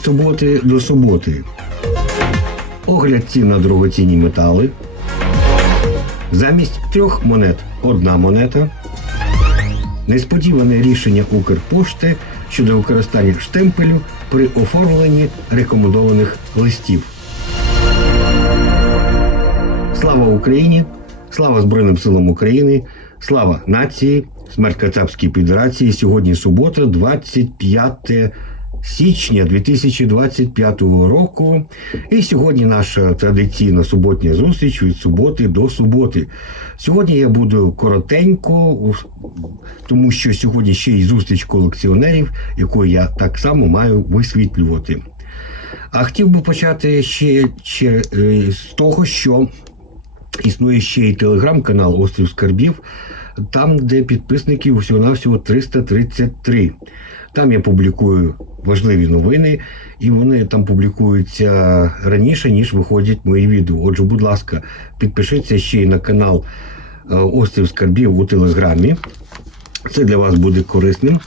Від суботи до суботи. Огляд цін на дорогоцінні метали. Замість трьох монет одна монета. Несподіване рішення Укрпошти щодо використання штемпелю при оформленні рекомендованих листів. Слава Україні! Слава Збройним силам України! Слава нації! Смерть Кацапській Федерації! Сьогодні субота, 25 січня 2025 року. І сьогодні наша традиційна суботня зустріч від суботи до суботи. Сьогодні я буду коротенько, тому що сьогодні ще й зустріч колекціонерів, яку я так само маю висвітлювати. А хотів би почати ще, ще з того, що існує ще й телеграм-канал Острів Скарбів, там, де підписників всього-навсього 333. Там я публікую важливі новини, і вони там публікуються раніше, ніж виходять мої відео. Отже, будь ласка, підпишіться ще й на канал е, Острів Скарбів у Телеграмі. Це для вас буде корисним.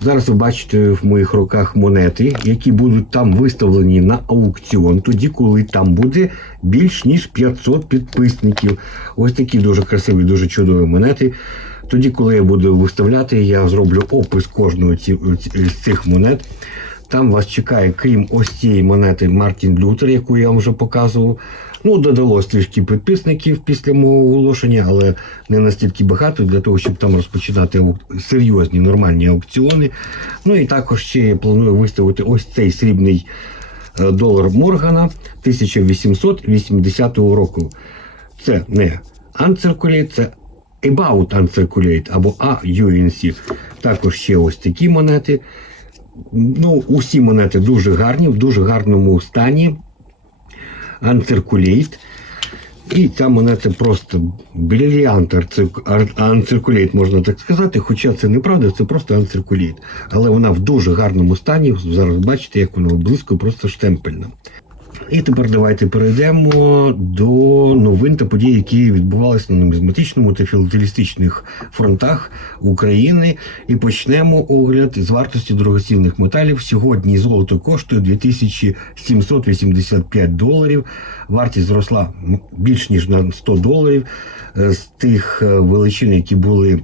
Зараз ви бачите в моїх руках монети, які будуть там виставлені на аукціон, тоді, коли там буде більш ніж 500 підписників. Ось такі дуже красиві, дуже чудові монети. Тоді, коли я буду виставляти, я зроблю опис кожної з цих монет. Там вас чекає, крім ось цієї монети Мартін Лютер, яку я вам вже показував. Ну, додалось трішки підписників після мого оголошення, але не настільки багато для того, щоб там розпочинати серйозні нормальні аукціони. Ну і також ще я планую виставити ось цей срібний е, долар Моргана 1880 року. Це не Uncirculate, це About Uncirculate або AUNC. Також ще ось такі монети. Ну, усі монети дуже гарні, в дуже гарному стані. Uncirculate. І ця монета просто бриліант анциркулейт, можна так сказати. Хоча це неправда, це просто анциркулейт. Але вона в дуже гарному стані. Зараз бачите, як вона близько, просто штемпельна. І тепер давайте перейдемо до новин та подій, які відбувалися на нумізматичному та філателістичних фронтах України. І почнемо огляд з вартості дорогоцінних металів. Сьогодні золото коштує 2785 доларів. Вартість зросла більш ніж на 100 доларів Е, з тих е, величин, які були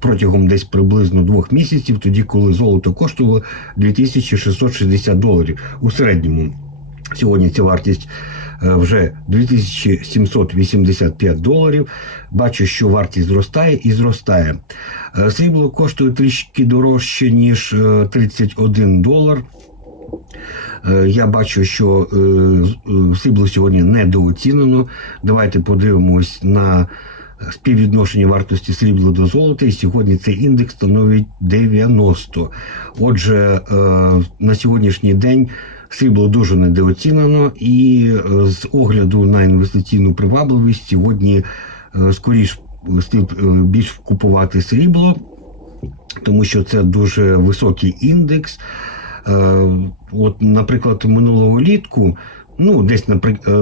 протягом десь приблизно двох місяців, тоді коли золото коштувало 2660 доларів у середньому. Сьогодні ця вартість е, вже 2785 доларів. Бачу, що вартість зростає і зростає. Е, Срібло коштує трішки дорожче, ніж е, 31 долар. Е, Я бачу, що срібло сьогодні недооцінено. Давайте подивимось на співвідношення вартості срібла до золота. І сьогодні цей індекс становить 90. Отже, на сьогоднішній день срібло дуже недооцінено, і е, з огляду на інвестиційну привабливість сьогодні е, скоріш слід е, більш купувати срібло, тому що це дуже високий індекс. От, наприклад, минулого літку, ну, десь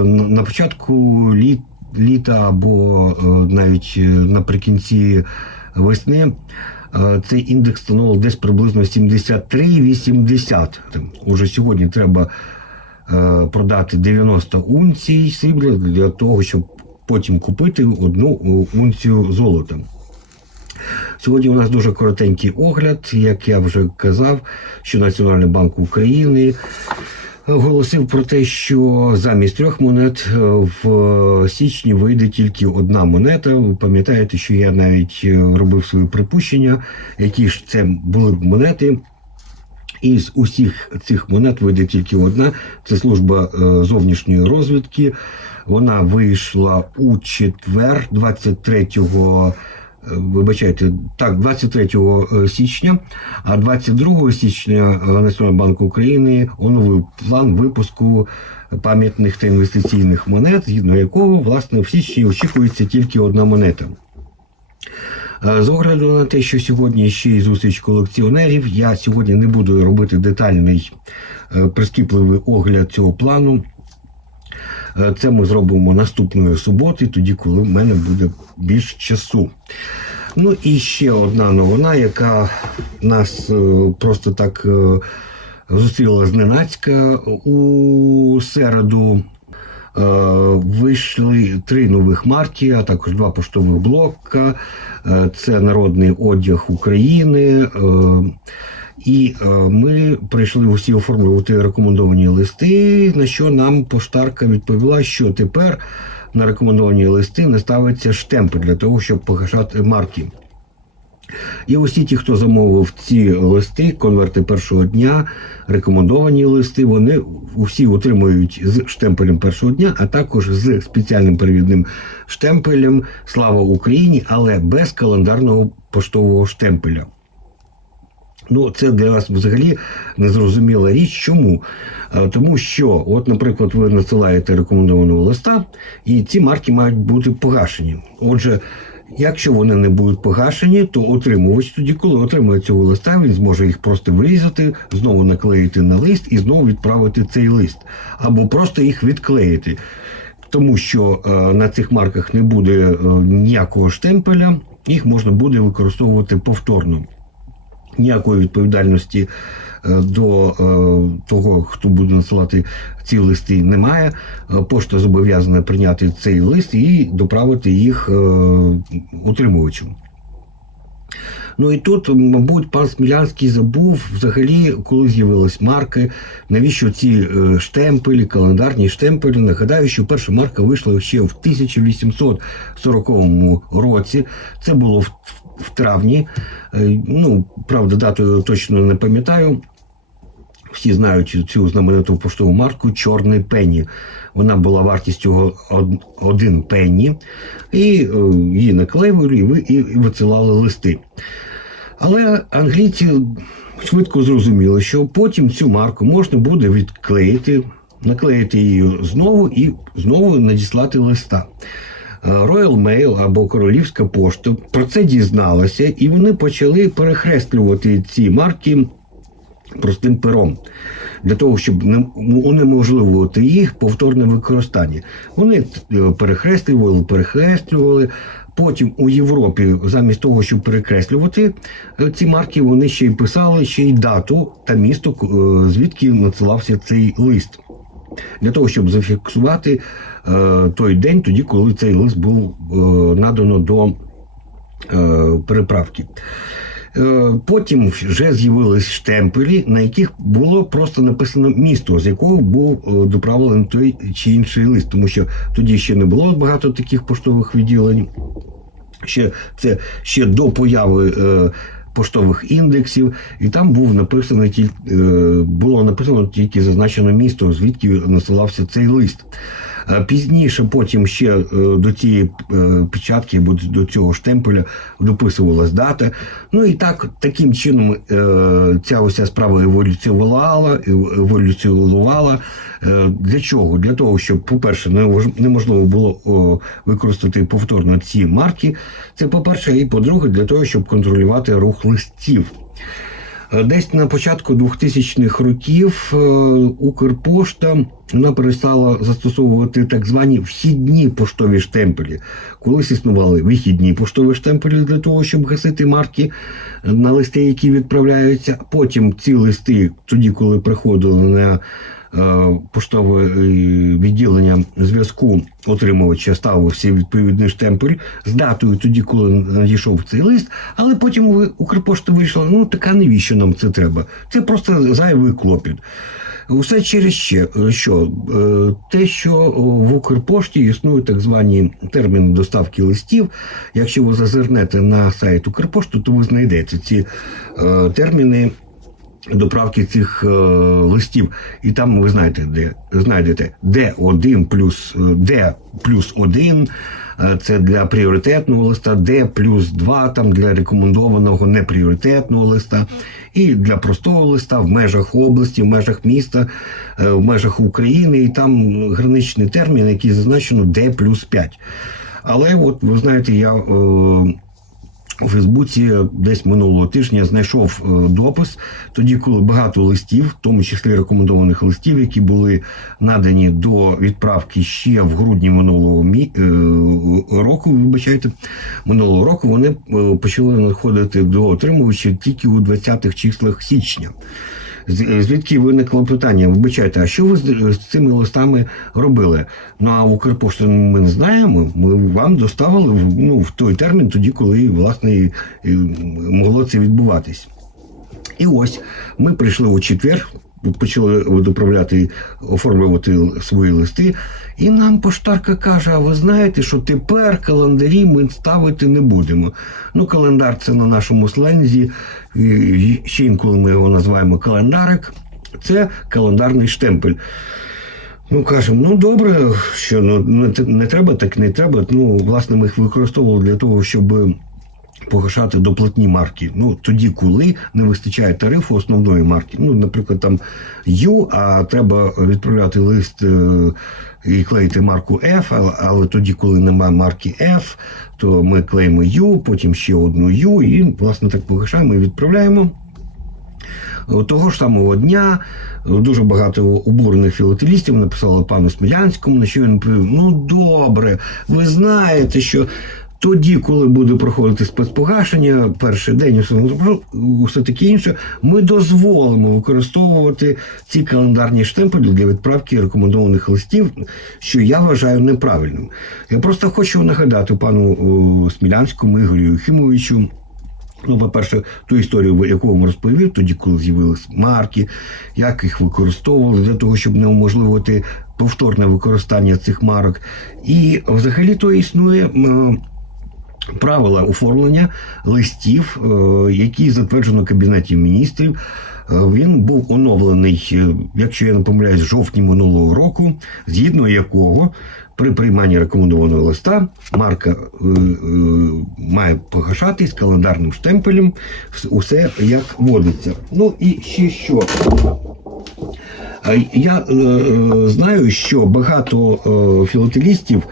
на початку літ, літа або навіть наприкінці весни. Е, Цей індекс становив десь приблизно 73,80. Уже сьогодні треба е, продати 90 унцій срібла для того, щоб потім купити одну е, унцію золота. Сьогодні у нас дуже коротенький огляд, як я вже казав, що Національний банк України оголосив про те, що замість трьох монет е, в січні вийде тільки одна монета. Ви пам'ятаєте, що я навіть е, робив свої припущення, які ж це були б монети. І з усіх цих монет вийде тільки одна. Це служба е, зовнішньої розвідки. Вона вийшла у четвер, 23 е, Вибачайте, так, 23 січня, а 22 січня е, Національний банк України оновив план випуску пам'ятних та інвестиційних монет, згідно якого власне в січні очікується тільки одна монета. Е, З огляду на те, що сьогодні ще й зустріч колекціонерів, я сьогодні не буду робити детальний е, прискіпливий огляд цього плану. Е, Це ми зробимо наступної суботи, тоді, коли в мене буде більш часу. Ну і ще одна новина, яка нас е, просто так е, зустріла зненацька у середу. Вийшли три нових марки, а також два поштових блока. Це народний одяг України. І е, ми прийшли усі оформлювати рекомендовані листи, на що нам поштарка відповіла, що тепер на рекомендовані листи не ставиться штемпель для того, щоб погашати марки. І усі ті, хто замовив ці листи, конверти першого дня, рекомендовані листи, вони усі отримують з штемпелем першого дня, а також з спеціальним перевідним штемпелем Слава Україні, але без календарного поштового штемпеля. Ну, це для нас взагалі незрозуміла річ. Чому? Тому що, от, наприклад, ви надсилаєте рекомендованого листа, і ці марки мають бути погашені. Отже, якщо вони не будуть погашені, то отримувач тоді, коли отримує цього листа, він зможе їх просто вирізати, знову наклеїти на лист і знову відправити цей лист, або просто їх відклеїти. Тому що е, на цих марках не буде е, ніякого штемпеля, їх можна буде використовувати повторно ніякої відповідальності е, до е, того, хто буде надсилати ці листи, немає. Е, Пошта зобов'язана прийняти цей лист і доправити їх утримувачу. Ну і тут, мабуть, пан Смілянський забув взагалі, коли з'явились марки, навіщо ці штемпелі, календарні штемпелі. Нагадаю, що перша марка вийшла ще в 1840 році. Це було в, в травні. Е, Ну, правда, дату точно не пам'ятаю. Всі знають цю знамениту поштову марку Чорний пенні. Вона була вартістю од- один пенні, і е, її ви- і висилали листи. Але англійці швидко зрозуміли, що потім цю марку можна буде відклеїти, наклеїти її знову і знову надіслати листа. Royal Mail або Королівська пошта про це дізналася, і вони почали перехреслювати ці марки простим пером. Для того, щоб не- унеможливити їх повторне використання. Вони е, перехреслювали, перехреслювали. Потім у Європі, замість того, щоб перекреслювати е, ці марки, вони ще й писали ще й дату та місто, е, звідки надсилався цей лист. Для того, щоб зафіксувати той день, тоді, коли цей лист був е, надано до е, переправки. Е, Потім вже з'явились штемпелі, на яких було просто написано місто, з якого був е, доправлений той чи інший лист, тому що тоді ще не було багато таких поштових відділень. Ще це ще до появи е, поштових індексів, і там був написано тільки е, було написано тільки зазначено місто, звідки насилався цей лист. Пізніше, потім ще е, до цієї е, печатки або до цього штемпеля дописувалась дата. Ну і так таким чином е, ця ось справа еволюціювала, еволюціювала. Для чого? Для того, щоб, по-перше, неможливо було використати повторно ці марки. Це по-перше, і по-друге, для того, щоб контролювати рух листів. Е, Десь на початку 2000-х років е, Укрпошта вона перестала застосовувати так звані вхідні поштові штемпелі. Колись існували вихідні поштові штемпелі для того, щоб гасити марки на листи, які відправляються. Потім ці листи, тоді, коли приходили на поштове е, відділення зв'язку отримувача ставився відповідний штемпель з датою тоді, коли надійшов цей лист, але потім Укрпошта вийшла, ну така навіщо нам це треба? Це просто зайвий клопіт. Усе через ще, е, що е, те, що в Укрпошті існують так звані терміни доставки листів. Якщо ви зазирнете на сайт Укрпошти, то ви знайдете ці е, терміни доправки цих е, листів. І там ви знаєте, де знайдете Д1 плюс е, Д плюс 1, е, це для пріоритетного листа, Д плюс 2 там для рекомендованого непріоритетного листа, і для простого листа в межах області, в межах міста, е, в межах України, і там граничний термін, який зазначено Д плюс 5. Але от ви знаєте, я. Е, у Фейсбуці десь минулого тижня знайшов е, допис, тоді, коли багато листів, в тому числі рекомендованих листів, які були надані до відправки ще в грудні минулого мі... е, року, вибачайте, минулого року, вони е, почали надходити до отримувачів тільки у 20-х числах січня. З- Звідки виникло питання? Вибачайте, а що ви з, цими листами робили? Ну а Укрпошту ми не знаємо. Ми вам доставили ну, в той термін, тоді, коли власне могло це відбуватись. І ось ми прийшли у четвер, почали доправляти, оформлювати свої листи. І нам поштарка каже: а ви знаєте, що тепер календарі ми ставити не будемо. Ну, календар це на нашому слензі, ще інколи ми його називаємо календарик. Це календарний штемпель. Ну, кажемо, ну добре, що ну, не, не треба, так не треба. Ну, власне, ми їх використовували для того, щоб погашати доплатні марки. Ну, тоді, коли не вистачає тарифу основної марки. Ну, наприклад, там Ю, а треба відправляти лист е, і клеїти марку F, але, тоді, коли немає марки F, то ми клеїмо Ю, потім ще одну Ю, і, власне, так погашаємо і відправляємо. Того ж самого дня дуже багато обурених філателістів написали пану Смілянському, на що він відповів: ну добре, ви знаєте, що тоді, коли буде проходити спецпогашення, перший день, ну, таке інше, ми дозволимо використовувати ці календарні штемпелі для відправки рекомендованих листів, що я вважаю неправильним. Я просто хочу нагадати пану Смілянському Ігорю Юхімовичу. Ну, по-перше, ту історію, яку вам розповів, тоді, коли з'явились марки, як їх використовували для того, щоб неуможливити повторне використання цих марок. І взагалі то існує. Правила оформлення листів, е, які затверджено Кабінетом міністрів. Е, Він був оновлений, е, якщо я не помиляюсь, в жовтні минулого року, згідно якого при прийманні рекомендованого листа марка е, має погашатись календарним штемпелем, усе як водиться. Ну і ще що. Я е, знаю, що багато е, філателістів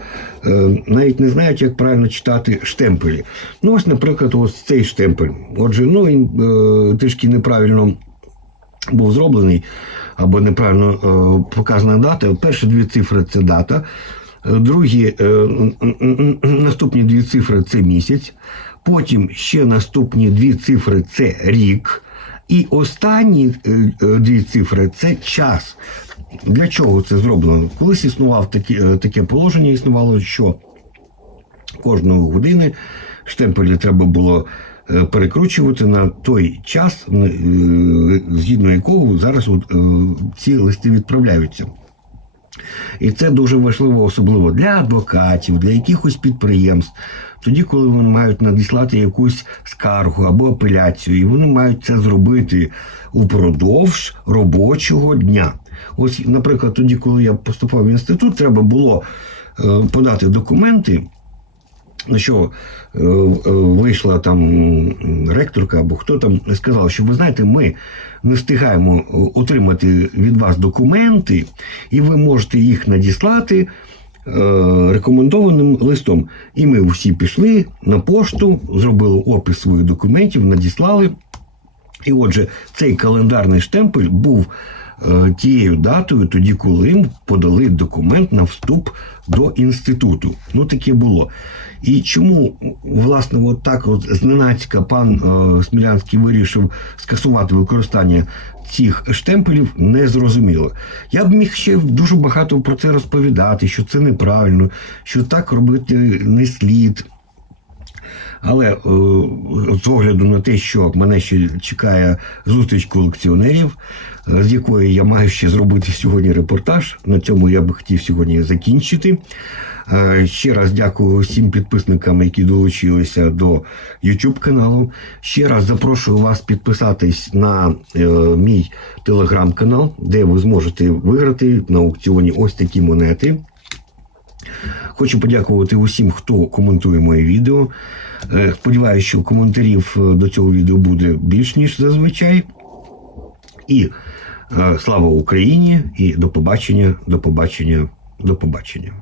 е, навіть не знають, як правильно читати штемпелі. Ну, ось, наприклад, ось цей штемпель. Отже, ну він трішки неправильно був зроблений або неправильно показана дата. Перші дві цифри це дата. Другі наступні дві цифри це місяць. Потім ще наступні дві цифри це рік. І останні е, е, дві цифри це час. Для чого це зроблено? Колись існував такі, е, таке положення, існувало, що кожної години штемпелі треба було перекручувати на той час, згідно якого зараз ці листи відправляються. І це дуже важливо, особливо для адвокатів, для якихось підприємств. Тоді, коли вони мають надіслати якусь скаргу або апеляцію, і вони мають це зробити упродовж робочого дня. Ось, наприклад, тоді, коли я поступав в інститут, треба було е, подати документи. На що е, е, вийшла там ректорка або хто там сказав, що ви знаєте, ми не встигаємо е, отримати від вас документи, і ви можете їх надіслати рекомендованим листом. І ми всі пішли на пошту, зробили опис своїх документів, надіслали. І отже, цей календарний штемпель був тією датою, тоді, коли подали документ на вступ до інституту. Ну, таке було. І чому, власне, от так от зненацька пан е, Смілянський вирішив скасувати використання цих штемпелів, не зрозуміло. Я б міг ще дуже багато про це розповідати, що це неправильно, що так робити не слід. Але е, з огляду на те, що мене ще чекає зустріч колекціонерів, е, з якої я маю ще зробити сьогодні репортаж. На цьому я би хотів сьогодні закінчити. Е, Ще раз дякую всім підписникам, які долучилися до YouTube каналу. Ще раз запрошую вас підписатись на мій телеграм-канал, де ви зможете виграти на аукціоні ось такі монети. Хочу подякувати усім, хто коментує моє відео. Е, Сподіваюся, що коментарів е, до цього відео буде більш ніж зазвичай. І е, слава Україні! І до побачення, до побачення, до побачення.